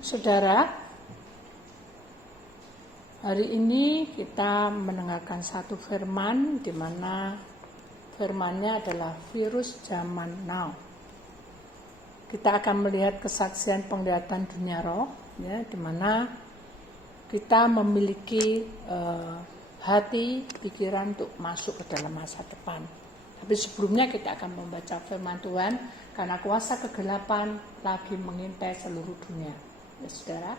Saudara, hari ini kita mendengarkan satu firman di mana firmannya adalah virus zaman now. Kita akan melihat kesaksian penglihatan dunia roh, ya, di mana kita memiliki hati, pikiran untuk masuk ke dalam masa depan. Tapi sebelumnya kita akan membaca firman Tuhan karena kuasa kegelapan lagi mengintai seluruh dunia. Ya, saudara,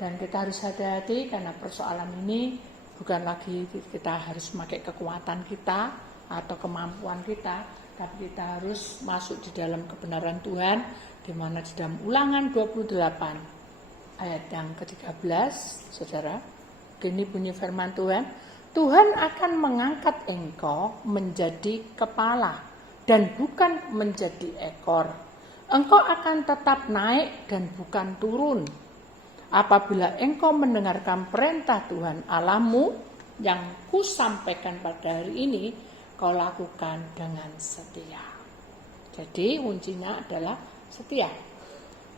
dan kita harus hati-hati karena persoalan ini bukan lagi kita harus memakai kekuatan kita atau kemampuan kita, tapi kita harus masuk di dalam kebenaran Tuhan, di mana di dalam Ulangan 28 ayat yang ke-13, saudara, gini bunyi firman Tuhan, Tuhan akan mengangkat engkau menjadi kepala dan bukan menjadi ekor. Engkau akan tetap naik dan bukan turun. Apabila engkau mendengarkan perintah Tuhan Allahmu yang kusampaikan pada hari ini, kau lakukan dengan setia. Jadi kuncinya adalah setia.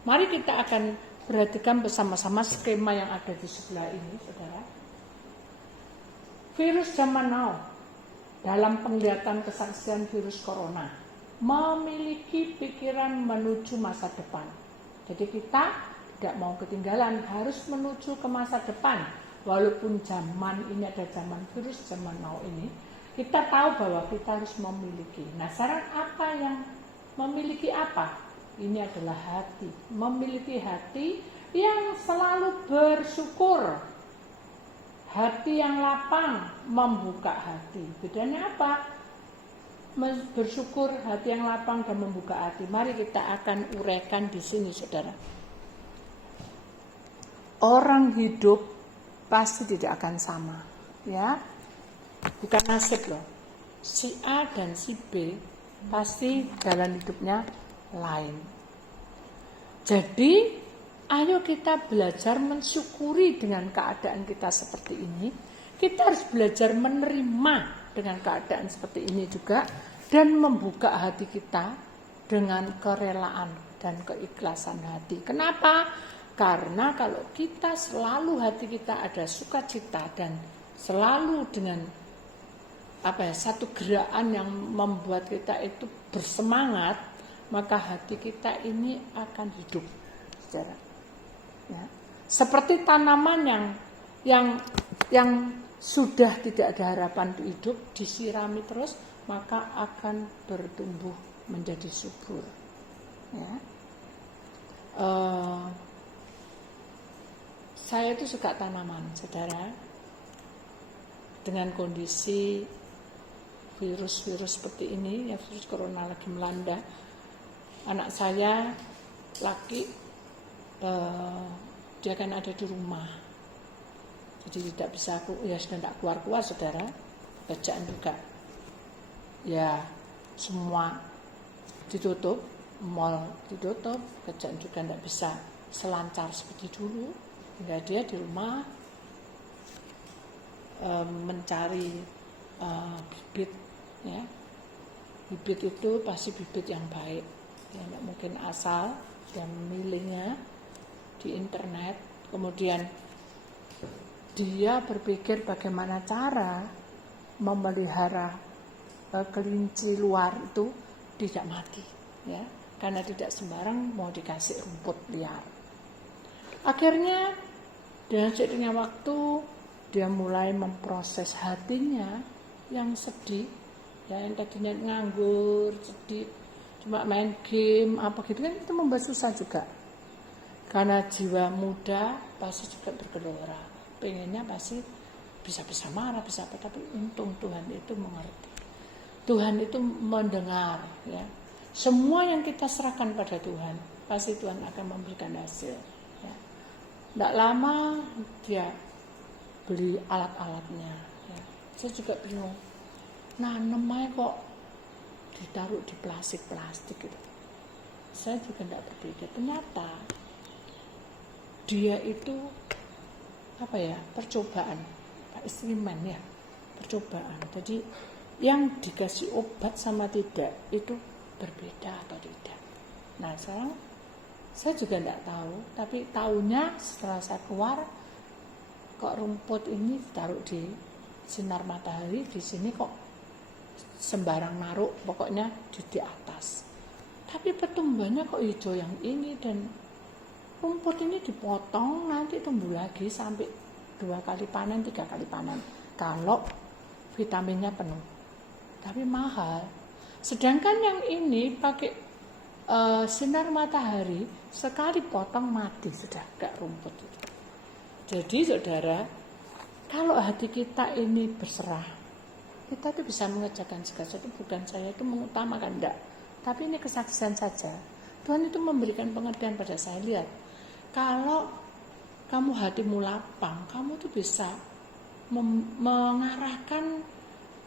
Mari kita akan perhatikan bersama-sama skema yang ada di sebelah ini, saudara. Virus zaman now dalam penglihatan kesaksian virus corona memiliki pikiran menuju masa depan. Jadi kita tidak mau ketinggalan, harus menuju ke masa depan. Walaupun zaman ini ada zaman virus, zaman now ini, kita tahu bahwa kita harus memiliki. Nah, syarat apa yang memiliki apa? Ini adalah hati. Memiliki hati yang selalu bersyukur. Hati yang lapang, membuka hati. Bedanya apa? Bersyukur, hati yang lapang dan membuka hati. Mari kita akan uraikan di sini, saudara. Orang hidup pasti tidak akan sama, ya. Bukan nasib loh. Si A dan si B pasti jalan hidupnya lain. Jadi, ayo kita belajar mensyukuri dengan keadaan kita seperti ini. Kita harus belajar menerima dengan keadaan seperti ini juga dan membuka hati kita dengan kerelaan dan keikhlasan hati. Kenapa? Karena kalau kita selalu hati kita ada sukacita dan selalu dengan satu gerakan yang membuat kita itu bersemangat, maka hati kita ini akan hidup, saudara. Ya. Seperti tanaman yang sudah tidak ada harapan untuk hidup, disirami terus, maka akan bertumbuh menjadi subur. Ya. Saya itu suka tanaman, saudara. Dengan kondisi virus-virus seperti ini, ya, virus corona lagi melanda, anak saya laki, dia kan ada di rumah. Jadi tidak bisa, ya sudah tidak keluar-keluar, saudara. Bacaan juga, ya semua ditutup, mal ditutup, bacaan juga tidak bisa selancar seperti dulu. Hingga dia di rumah mencari bibit, ya. Bibit itu pasti bibit yang baik, ya, tidak mungkin asal. Dia memilihnya di internet, kemudian dia berpikir bagaimana cara memelihara kelinci luar itu tidak mati, ya, karena tidak sembarang mau dikasih rumput liar. Akhirnya dengan seiringnya waktu dia mulai memproses hatinya yang sedih, ya, yang tadinya nganggur, sedih, cuma main game apa gitu kan, itu membuat susah juga. Karena jiwa muda pasti juga bergelora, pengennya pasti bisa marah, bisa apa, tapi untung Tuhan itu mengerti. Tuhan itu mendengar, ya. Semua yang kita serahkan pada Tuhan, pasti Tuhan akan memberikan hasil, ya. Tidak lama dia beli alat-alatnya, ya. Saya juga bingung, nanemnya kok ditaruh di plastik gitu. Saya juga tidak berpikir, ternyata dia itu percobaan, eksperimen, ya, percobaan. Jadi yang dikasih obat sama tidak itu berbeda atau tidak. Nah, sekarang Saya juga tidak tahu, tapi tahunya setelah saya keluar, kok rumput ini ditaruh di sinar matahari, di sini kok sembarang naruh, pokoknya di atas. Tapi pertumbuhannya kok hijau yang ini, dan rumput ini dipotong nanti tumbuh lagi sampai 2 kali panen, 3 kali panen. Kalau vitaminnya penuh, tapi mahal. Sedangkan yang ini pakai sinar matahari, sekali potong mati sudah, gak rumput itu. Jadi saudara, kalau hati kita ini berserah, kita itu bisa mengerjakan segala sesuatu. Bukan saya itu mengutamakan, enggak, tapi ini kesaksian saja. Tuhan itu memberikan pengertian pada saya. Lihat, kalau kamu hatimu lapang, kamu tuh bisa mengarahkan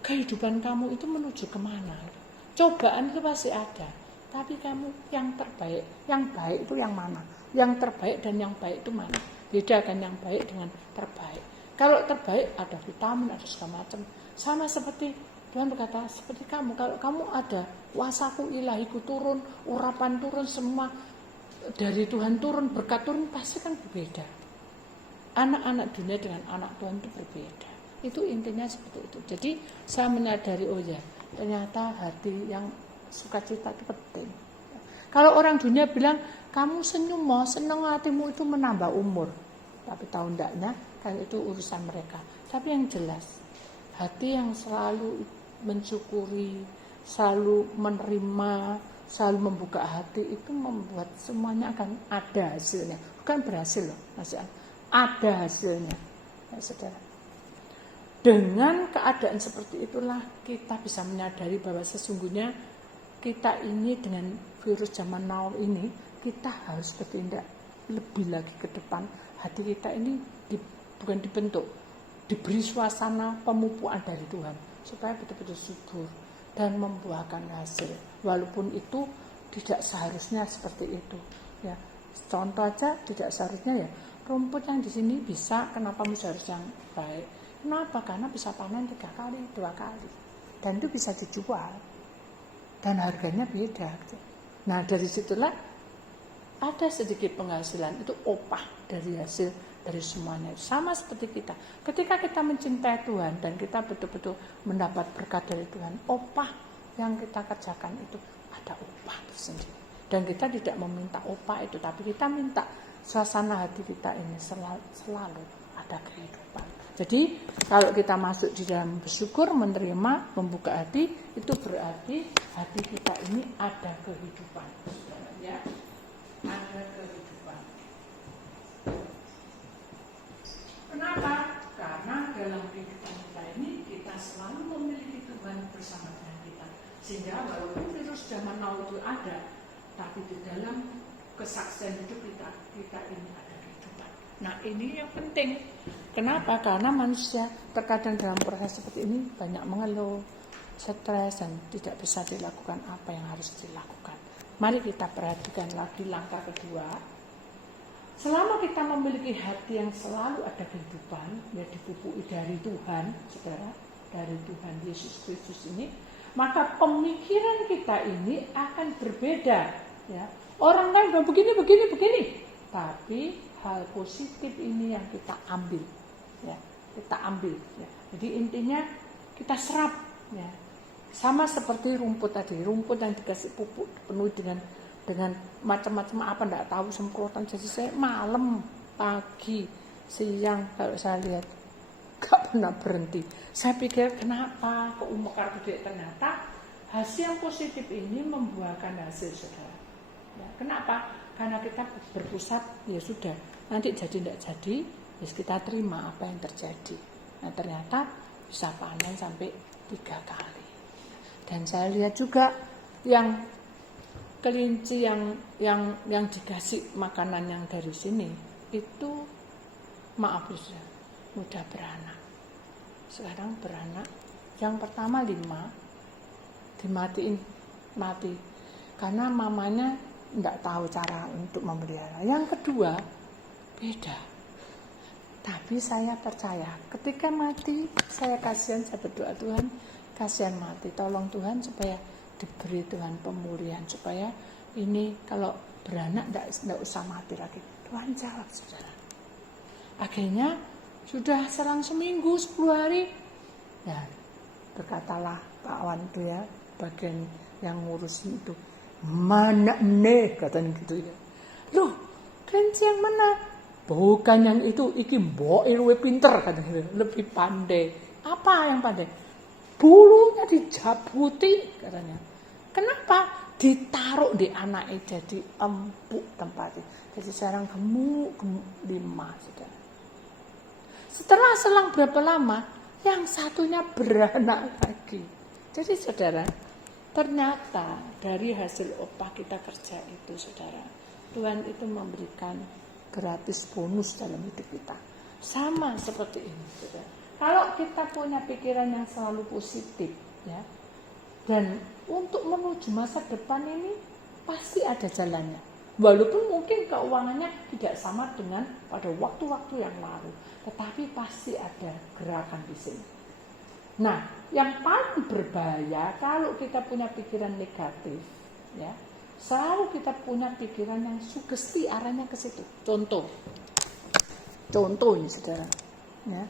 kehidupan kamu itu menuju kemana. Cobaan itu pasti ada, tapi kamu yang terbaik, yang baik itu yang mana? Yang terbaik dan yang baik itu mana? Beda kan yang baik dengan terbaik. Kalau terbaik ada vitamin, ada segala macam. Sama seperti Tuhan berkata, seperti kamu, kalau kamu ada kuasaku ilahiku turun, urapan turun, semua dari Tuhan turun, berkat turun, pasti kan berbeda. Anak-anak dunia dengan anak Tuhan itu berbeda. Itu intinya seperti itu. Jadi saya menyadari, oh ya, ternyata hati yang sukacita itu penting. Kalau orang dunia bilang, kamu senyum, senang hatimu itu menambah umur. Tapi tahu ndaknya, kan itu urusan mereka. Tapi yang jelas, hati yang selalu mensyukuri, selalu menerima, selalu membuka hati, itu membuat semuanya akan ada hasilnya. Bukan berhasil loh, masih ada hasilnya. Ya, saudara. Dengan keadaan seperti itulah kita bisa menyadari bahwa sesungguhnya kita ini dengan virus zaman now ini, kita harus bertindak lebih lagi ke depan. Hati kita ini bukan dibentuk, diberi suasana pemupuan dari Tuhan supaya betul-betul subur dan membuahkan hasil. Walaupun itu tidak seharusnya seperti itu. Ya, contoh aja, tidak seharusnya ya. Rumput yang di sini bisa, kenapa harus yang baik? Kenapa? Karena bisa panen 3 kali, 2 kali, dan itu bisa dijual. Dan harganya beda. Nah dari situlah ada sedikit penghasilan, itu opah dari hasil dari semuanya. Sama seperti kita, ketika kita mencintai Tuhan dan kita betul-betul mendapat berkat dari Tuhan, opah yang kita kerjakan itu ada opah tersendiri. Dan kita tidak meminta opah itu, tapi kita minta suasana hati kita ini selalu ada kehidupan. Jadi kalau kita masuk di dalam bersyukur, menerima, membuka hati, itu berarti hati kita ini ada kehidupan. Ya, ada kehidupan. Kenapa? Karena dalam kehidupan kita ini kita selalu memiliki Tuhan bersama dengan kita. Sehingga walaupun virus zaman now itu ada, tapi di dalam kesaksian hidup kita ini ada kehidupan. Nah ini yang penting. Kenapa? Karena manusia terkadang dalam proses seperti ini banyak mengeluh, stres, dan tidak bisa dilakukan apa yang harus dilakukan. Mari kita perhatikan lagi langkah kedua. Selama kita memiliki hati yang selalu ada kehidupan, ya dipupui dari Tuhan, saudara, dari Tuhan Yesus Kristus ini, maka pemikiran kita ini akan berbeda. Ya. Orang lain bilang begini, tapi hal positif ini yang kita ambil. Ya, kita ambil. Ya. Jadi intinya kita serap. Ya. Sama seperti rumput tadi, rumput yang dikasih pupuk penuh dengan macam-macam apa enggak tahu semprotan. Jadi saya malam, pagi, siang kalau saya lihat gak pernah berhenti. Saya pikir kenapa kok mekar gede, ternyata hasil yang positif ini membuahkan hasil, saudara. Ya, kenapa? Karena kita berpusat, ya sudah, nanti jadi tidak jadi, ya kita terima apa yang terjadi. Nah ternyata bisa panen sampai 3 kali. Dan saya lihat juga yang kelinci yang dikasih makanan yang dari sini itu, maaf ya, mudah beranak. Sekarang beranak, yang pertama 5 dimatiin, mati karena mamanya enggak tahu cara untuk memelihara. Yang kedua beda, tapi saya percaya ketika mati saya kasihan, saya berdoa, Tuhan kasihan mati, tolong Tuhan supaya diberi Tuhan pemulihan, supaya ini kalau beranak enggak usah mati lagi. Tuhan jawab, saudara. Akhirnya sudah selang seminggu, 10 hari, ya berkatalah Pak Wan itu ya, bagian yang ngurusin itu, mana nih katanya gitu ya. Loh, kelinci yang mana? Bukan yang itu, iki mbok luwih pinter katanya, lebih pandai. Apa yang pandai? Bulunya dijabuti katanya. Kenapa? Ditaruh di anaknya jadi empuk tempatnya. Jadi sekarang gemuk 5 saudara. Setelah selang berapa lama, yang satunya beranak lagi. Jadi saudara, ternyata dari hasil upah kita kerja itu saudara, Tuhan itu memberikan gratis bonus dalam hidup kita. Sama seperti ini saudara. Kalau kita punya pikiran yang selalu positif ya, dan untuk menuju masa depan ini pasti ada jalannya. Walaupun mungkin keuangannya tidak sama dengan pada waktu-waktu yang lalu, tetapi pasti ada gerakan di sini. Nah, yang paling berbahaya kalau kita punya pikiran negatif, ya, selalu kita punya pikiran yang sugesti arahnya ke situ. Contoh ini saudara, ya.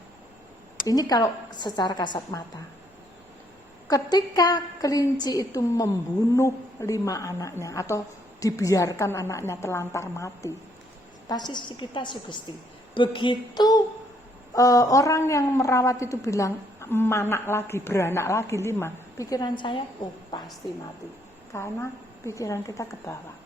Ini kalau secara kasat mata. Ketika kelinci itu membunuh 5 anaknya atau dibiarkan anaknya terlantar mati, pasti kita sugesti. Begitu orang yang merawat itu bilang beranak lagi 5, pikiran saya, oh pasti mati. Karena pikiran kita ke bawah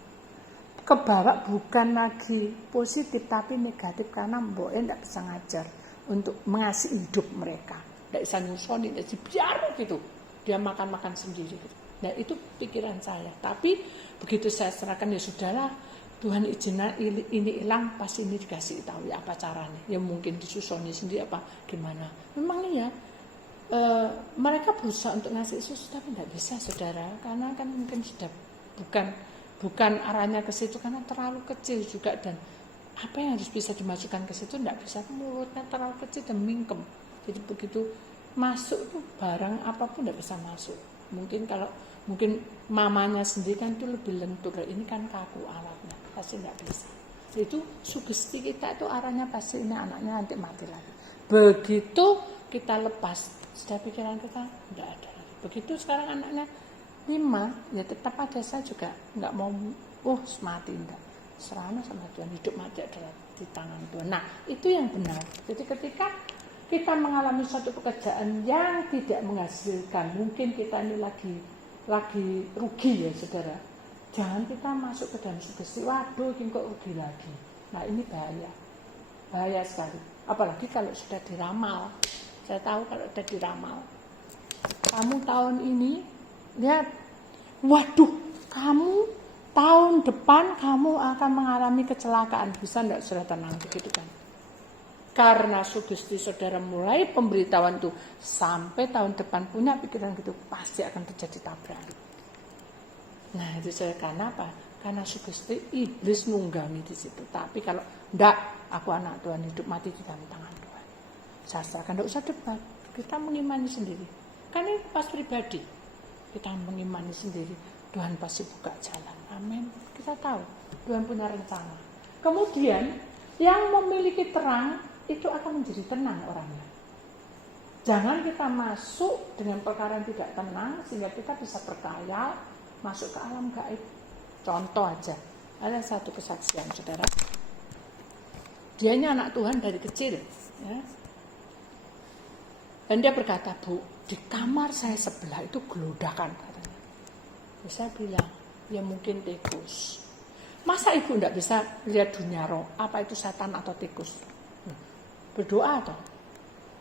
bukan lagi positif tapi negatif, karena mboknya tidak bisa ngajar untuk mengasihi hidup mereka, tidak bisa nyusoni, tidak biar gitu. Dia makan sendiri gitu. Nah itu pikiran saya. Tapi begitu saya serahkan, ya sudahlah, Tuhan izinkan ini hilang, pasti ini dikasih tahu ya apa caranya. Ya mungkin disusoni sendiri apa gimana. Memang ya mereka berusaha untuk ngasih susu tapi tidak bisa saudara, karena kan mungkin sudah bukan arahnya ke situ karena terlalu kecil juga, dan apa yang harus bisa dimasukkan ke situ tidak bisa, mulutnya terlalu kecil dan mingkem. Jadi begitu masuk tuh barang apapun tidak bisa masuk. Mungkin mamanya sendiri kan itu lebih lentur, ini kan kaku alatnya, pasti tidak bisa. Itu sugesti kita itu arahnya pasti ini anaknya nanti mati lagi. Begitu kita lepas, sudah pikiran kita tidak ada lagi. Begitu sekarang anaknya 5, ya tetap ada, saya juga nggak mau mati, enggak. Serahkan sama Tuhan, hidup mati adalah di tangan Tuhan. Nah itu yang benar. Jadi ketika kita mengalami suatu pekerjaan yang tidak menghasilkan, mungkin kita ini lagi rugi ya saudara. Jangan kita masuk ke dalam sugesti, waduh ini kok rugi lagi. Nah ini bahaya sekali. Apalagi kalau sudah diramal. Saya tahu kalau sudah diramal, kamu tahun ini lihat, waduh kamu tahun depan kamu akan mengalami kecelakaan, bisa enggak saudara tenang begitu kan? Karena sugesti saudara mulai pemberitahuan itu sampai tahun depan punya pikiran gitu, pasti akan terjadi tabrakan. Nah itu saya, karena apa? Karena sugesti iblis nunggangi di situ. Tapi kalau enggak, aku anak Tuhan, hidup mati di dalam tangan Tuhan. Saya serahkan, enggak usah debat. Kita mengimani sendiri. Kan ini pas pribadi. Kita mengimani sendiri. Tuhan pasti buka jalan. Amin. Kita tahu Tuhan punya rencana. Kemudian yang memiliki terang itu akan menjadi tenang orangnya. Jangan kita masuk dengan perkara yang tidak tenang sehingga kita bisa berkhayal masuk ke alam gaib. Contoh aja, ada satu kesaksian saudara. Dianya anak Tuhan dari kecil, ya. Dan dia berkata, Bu, di kamar saya sebelah itu gelodakan katanya. Saya bilang, ya mungkin tikus. Masa ibu tidak bisa lihat dunia roh? Apa itu setan atau tikus? Berdoa toh.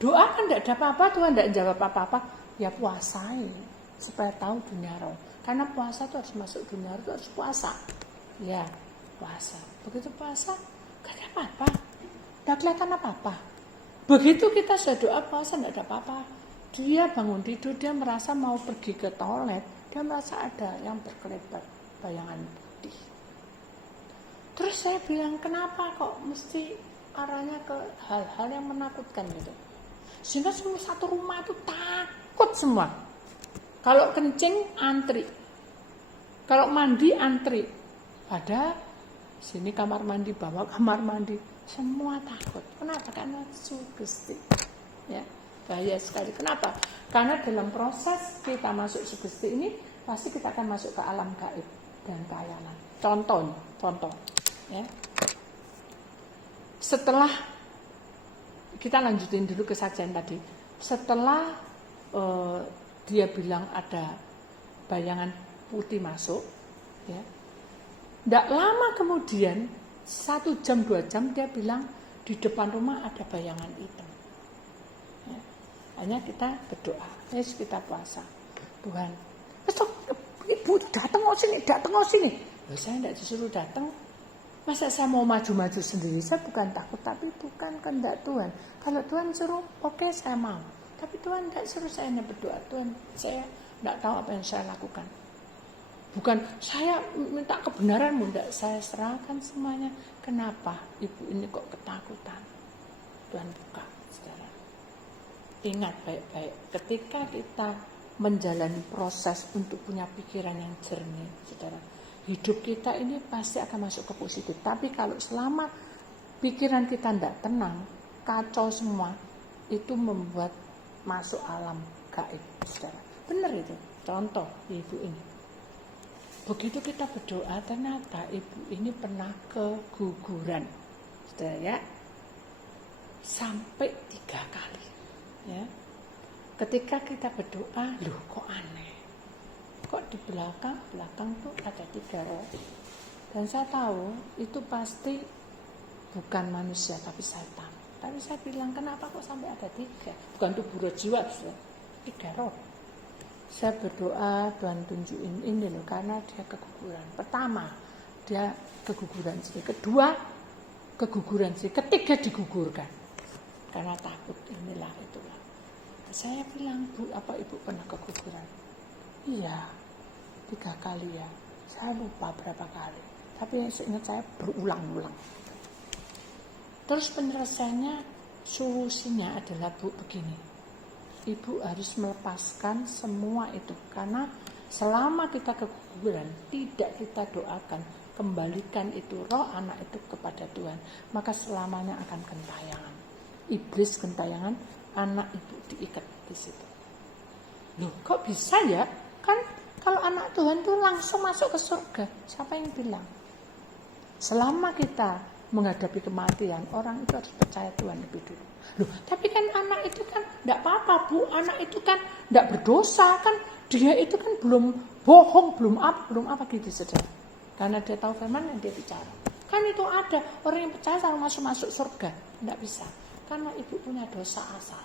Doa kan tidak ada apa-apa, Tuhan tidak jawab apa-apa. Ya puasai supaya tahu dunia roh. Karena puasa itu harus masuk dunia roh, itu harus puasa. Ya puasa. Begitu puasa gak ada apa-apa, tidak kelihatan apa-apa. Begitu kita sudah doa puasa tidak ada apa-apa. Dia bangun tidur, dia merasa mau pergi ke toilet, dia merasa ada yang berkelebat bayangan putih. Terus saya bilang, kenapa kok mesti arahnya ke hal-hal yang menakutkan gitu. Sehingga semua satu rumah itu takut semua. Kalau kencing antri, kalau mandi antri. Padahal Sini kamar mandi, bawa kamar mandi, semua takut. Kenapa? Karena sugesti. Ya, bahaya sekali. Kenapa? Karena dalam proses kita masuk sugesti ini, pasti kita akan masuk ke alam gaib dan khayalan. Contoh. Ya. Setelah kita lanjutin dulu kesaksian tadi. Setelah dia bilang ada bayangan putih masuk, ya. Tidak lama kemudian 1 jam 2 jam dia bilang di depan rumah ada bayangan hitam. Ya. Hanya kita berdoa, kita puasa. Tuhan, ibu datang ke sini. Loh, saya tidak disuruh datang. Masa saya mau maju-maju sendiri? Saya bukan takut, tapi bukan kehendak Tuhan. Kalau Tuhan suruh, oke, saya mau. Tapi Tuhan tidak suruh saya hanya berdoa. Tuhan, saya tidak tahu apa yang saya lakukan. Bukan saya minta kebenaranmu, tidak. Saya serahkan semuanya. Kenapa ibu ini kok ketakutan? Tuhan buka, saudara. Ingat baik-baik, ketika kita menjalani proses untuk punya pikiran yang jernih, saudara, hidup kita ini pasti akan masuk ke positif. Tapi kalau selama pikiran kita tidak tenang, kacau semua, itu membuat masuk alam gaib, saudara. Benar itu. Contoh ibu ini. Begitu kita berdoa, ternyata ibu ini pernah keguguran, saudara ya, sampai 3 kali. Ya. Ketika kita berdoa, loh kok aneh. Kok di belakang tuh ada 3 roh. Dan saya tahu itu pasti bukan manusia tapi setan. Tapi saya bilang kenapa kok sampai ada 3? Bukan tubuh roh jiwa, 3 roh. Saya berdoa Tuhan tunjukin ini loh, karena dia keguguran. Pertama dia keguguran sih. Kedua keguguran sih. Ketiga digugurkan karena takut inilah itulah. Saya bilang, Bu, apa ibu pernah keguguran? Iya, 3 kali ya. Saya lupa berapa kali. Tapi yang seingat saya berulang-ulang. Terus penyelesaiannya, solusinya adalah, Bu, begini. Ibu harus melepaskan semua itu. Karena selama kita keguguran, tidak kita doakan, kembalikan itu roh anak itu kepada Tuhan, maka selamanya akan gentayangan. Iblis gentayangan, anak ibu diikat di situ. Loh, kok bisa ya? Kan kalau anak Tuhan itu langsung masuk ke surga. Siapa yang bilang? Selama kita menghadapi kematian, orang itu harus percaya Tuhan lebih dulu. Loh, tapi kan anak itu kan tidak apa-apa, Bu. Anak itu kan tidak berdosa, kan dia itu kan belum bohong, belum apa gitu saudara. Karena dia tahu firman yang dia bicara. Kan itu ada orang yang percaya sama masuk surga. Tidak bisa. Karena ibu punya dosa asal.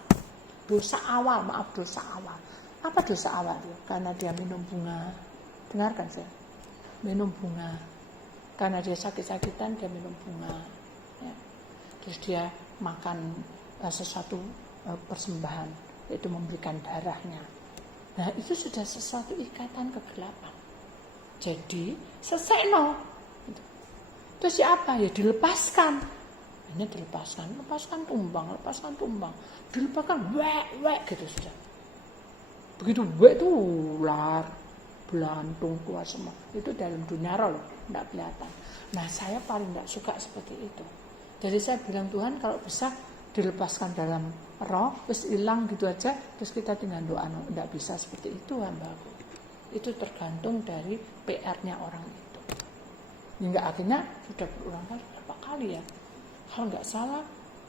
Dosa awal. Apa dosa awal itu? Karena dia minum bunga. Dengarkan saya. Minum bunga. Karena dia sakit-sakitan, dia minum bunga. Ya. Terus dia makan sesuatu persembahan, yaitu memberikan darahnya. Nah, itu sudah sesuatu ikatan kegelapan. Jadi, selesai no. Terus siapa? Ya dilepaskan. Ini lepaskan tumbang. Dilepaskan, wek gitu sudah. Begitu wek itu ular, belantung keluar semua. Itu dalam dunia roh loh, tidak kelihatan. Nah, saya paling tidak suka seperti itu. Jadi saya bilang, Tuhan kalau bisa dilepaskan dalam roh, terus hilang gitu aja, terus kita tinggal doa. Tidak bisa seperti itu, hambaku. Itu tergantung dari PR-nya orang itu. Hingga akhirnya sudah berulang kali, berapa kali ya? Kalau nggak salah,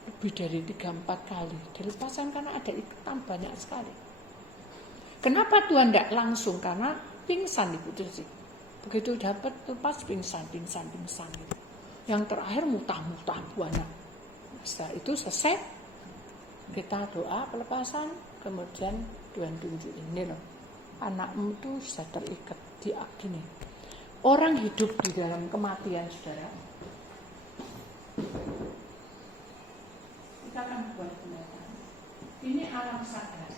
lebih dari 3-4 kali. Dilepaskan karena ada ikatan banyak sekali. Kenapa Tuhan tidak langsung? Karena pingsan ibu itu sih. Begitu dapat lepas pingsan gitu. Yang terakhir mutah-mutah banyak. Setelah itu selesai, kita doa pelepasan, kemudian Tuhan tunjukin ini loh, anakmu itu sudah terikat di gini. Orang hidup di dalam kematian, saudara. Kita akan buat pendataan. Ini alam sadar.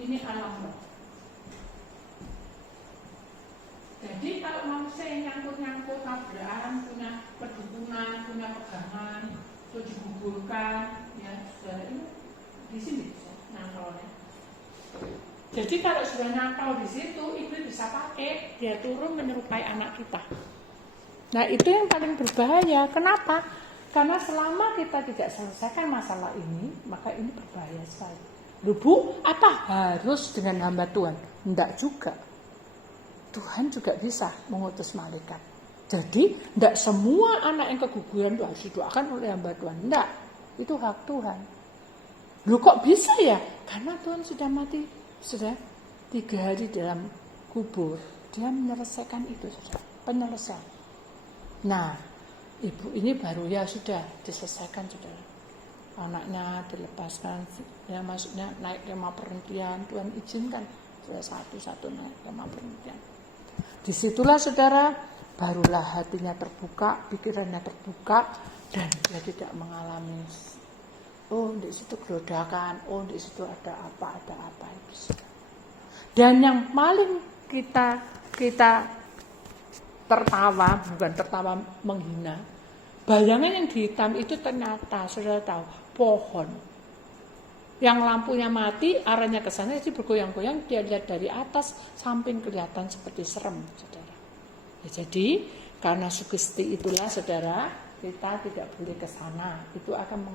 Ini alam roh. Jadi kalau manusia yang nyangkut-nyangkut, tabrakan, punya perdukungan, punya pegangan, itu digugurkan, ya saudara, ini di sini nangkolnya. Jadi kalau sudah nakal di situ, iblis bisa pakai, dia turun menyerupai anak kita. Nah itu yang paling berbahaya. Kenapa? Karena selama kita tidak selesaikan masalah ini, maka ini berbahaya sekali. Loh Bu, apa harus dengan hamba Tuhan? Enggak juga. Tuhan juga bisa mengutus malaikat. Jadi, enggak semua anak yang keguguran itu harus didoakan oleh hamba Tuhan. Enggak, itu hak Tuhan. Loh kok bisa ya? Karena Tuhan sudah mati, sudah 3 hari dalam kubur. Dia menyelesaikan itu, sudah penyelesaian. Nah, ibu ini baru ya sudah diselesaikan, saudara. Anaknya dilepaskan, ya maksudnya naik kemah perhentian, Tuhan izinkan sudah satu-satu naik kemah perhentian. Disitulah saudara, barulah hatinya terbuka, pikirannya terbuka, dan dia tidak mengalami, oh di situ gerodakan, oh di situ ada apa itu. Dan yang paling kita tertawa, bukan tertawa menghina, bayangan yang di hitam itu ternyata saudara tahu pohon yang lampunya mati, arahnya ke sana, jadi bergoyang-goyang, dia lihat dari atas samping kelihatan seperti serem, saudara. Ya, jadi karena sugesti itulah saudara, kita tidak boleh ke sana, itu akan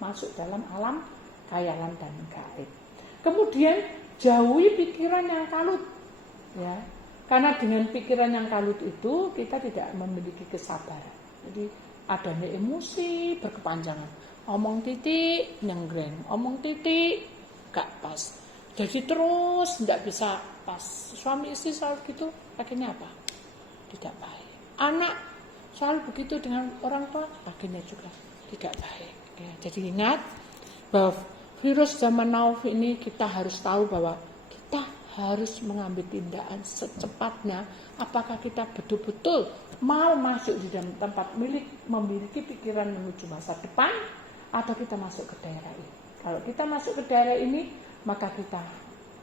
masuk dalam alam khayalan dan gaib. Kemudian jauhi pikiran yang kalut, ya. Karena dengan pikiran yang kalut itu kita tidak memiliki kesabaran. Jadi adanya emosi berkepanjangan. Omong titik nyenggreng, omong titik gak pas. Jadi terus tidak bisa pas. Suami istri selalu gitu, akhirnya apa? Tidak baik. Anak selalu begitu dengan orang tua, akhirnya juga tidak baik. Ya, jadi ingat bahwa virus zaman now ini kita harus tahu bahwa kita harus mengambil tindakan secepatnya. Apakah kita betul-betul mau masuk di dalam tempat memiliki pikiran menuju masa depan, atau kita masuk ke daerah ini. Kalau kita masuk ke daerah ini, maka kita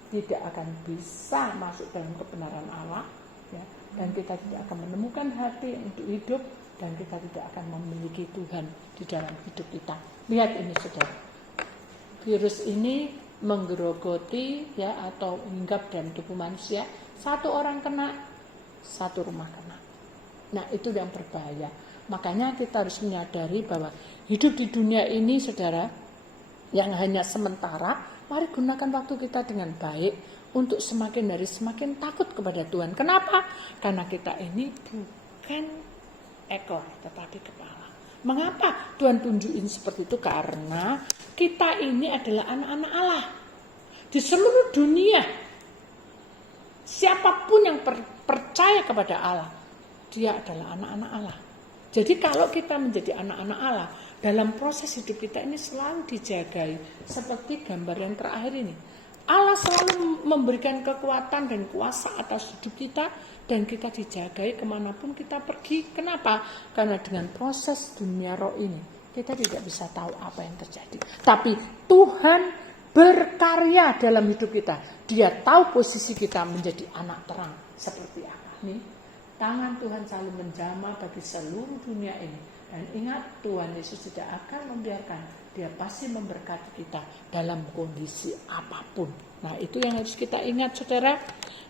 tidak akan bisa masuk dalam kebenaran Allah, ya, dan kita tidak akan menemukan hati untuk hidup, dan kita tidak akan memiliki Tuhan di dalam hidup kita. Lihat ini saudara, virus ini menggerogoti, ya, atau hinggap dalam tubuh manusia. Satu orang kena, satu rumah kena. Nah itu yang berbahaya. Makanya kita harus menyadari bahwa hidup di dunia ini saudara, yang hanya sementara, mari gunakan waktu kita dengan baik untuk semakin hari semakin takut kepada Tuhan. Kenapa? Karena kita ini bukan ekor tetapi kepala. Mengapa Tuhan tunjukin seperti itu? Karena kita ini adalah anak-anak Allah. Di seluruh dunia, siapapun yang percaya kepada Allah, dia adalah anak-anak Allah. Jadi kalau kita menjadi anak-anak Allah, dalam proses hidup kita ini selalu dijagai. Seperti gambar yang terakhir ini. Allah selalu memberikan kekuatan dan kuasa atas hidup kita, dan kita dijagai kemanapun kita pergi. Kenapa? Karena dengan proses dunia roh ini, kita tidak bisa tahu apa yang terjadi. Tapi Tuhan berkarya dalam hidup kita. Dia tahu posisi kita menjadi anak terang. Seperti apa? Nih, tangan Tuhan selalu menjamah bagi seluruh dunia ini. Dan ingat, Tuhan Yesus tidak akan membiarkan. Dia pasti memberkati kita dalam kondisi apapun. Nah itu yang harus kita ingat saudara.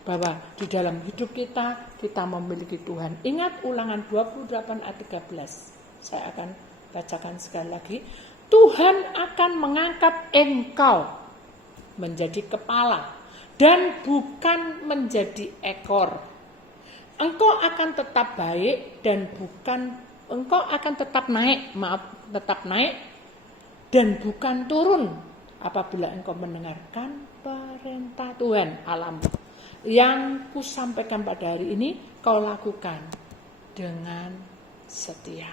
Bahwa di dalam hidup kita memiliki Tuhan. Ingat Ulangan 28 ayat 13. Saya akan bacakan sekali lagi. Tuhan akan mengangkat engkau menjadi kepala dan bukan menjadi ekor. Engkau akan tetap baik dan engkau akan tetap naik dan bukan turun apabila engkau mendengarkan perintah Tuhan Allahmu. Yang kusampaikan pada hari ini kau lakukan dengan setia.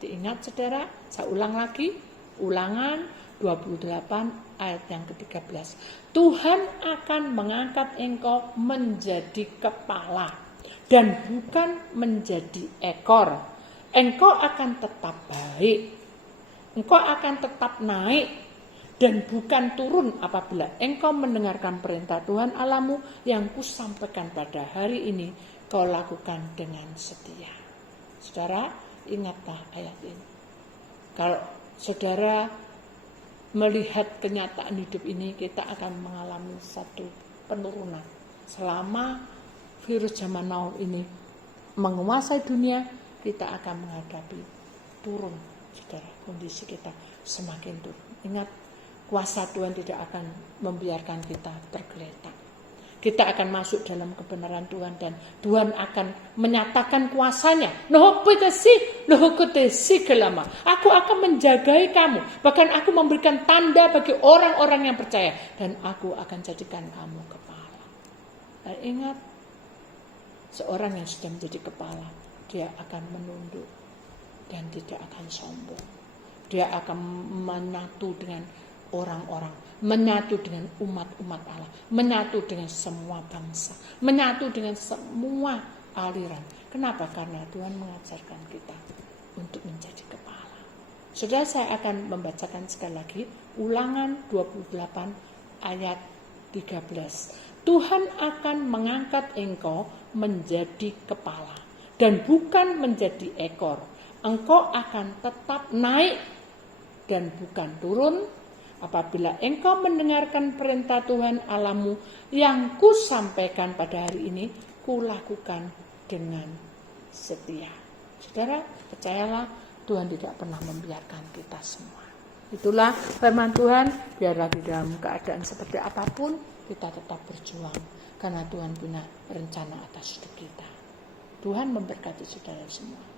Diingat saudara, saya ulang lagi, Ulangan 28 ayat yang ke-13. Tuhan akan mengangkat engkau menjadi kepala dan bukan menjadi ekor. Engkau akan tetap baik. Engkau akan tetap naik dan bukan turun apabila engkau mendengarkan perintah Tuhan Allahmu yang kusampaikan pada hari ini kau lakukan dengan setia. Saudara, ingatlah ayat ini. Kalau saudara melihat kenyataan hidup ini, kita akan mengalami satu penurunan. Selama virus zaman now ini menguasai dunia, kita akan menghadapi turun, saudara. Kondisi kita semakin turun. Ingat, kuasa Tuhan tidak akan membiarkan kita tergeletak. Kita akan masuk dalam kebenaran Tuhan dan Tuhan akan menyatakan kuasanya. Aku akan menjagai kamu. Bahkan aku memberikan tanda bagi orang-orang yang percaya. Dan aku akan jadikan kamu kepala. Dan ingat, seorang yang sudah menjadi kepala, dia akan menunduk dan tidak akan sombong. Dia akan menyatu dengan orang-orang, menyatu dengan umat-umat Allah, menyatu dengan semua bangsa, menyatu dengan semua aliran. Kenapa? Karena Tuhan mengajarkan kita untuk menjadi kepala. Saudara, saya akan membacakan sekali lagi Ulangan 28 ayat 13. Tuhan akan mengangkat engkau menjadi kepala dan bukan menjadi ekor. Engkau akan tetap naik dan bukan turun. Apabila engkau mendengarkan perintah Tuhan Allahmu yang kusampaikan pada hari ini, kulakukan dengan setia. Saudara, percayalah, Tuhan tidak pernah membiarkan kita semua. Itulah firman Tuhan. Biarlah di dalam keadaan seperti apapun, kita tetap berjuang. Karena Tuhan punya rencana atas hidup kita. Tuhan memberkati saudara semua.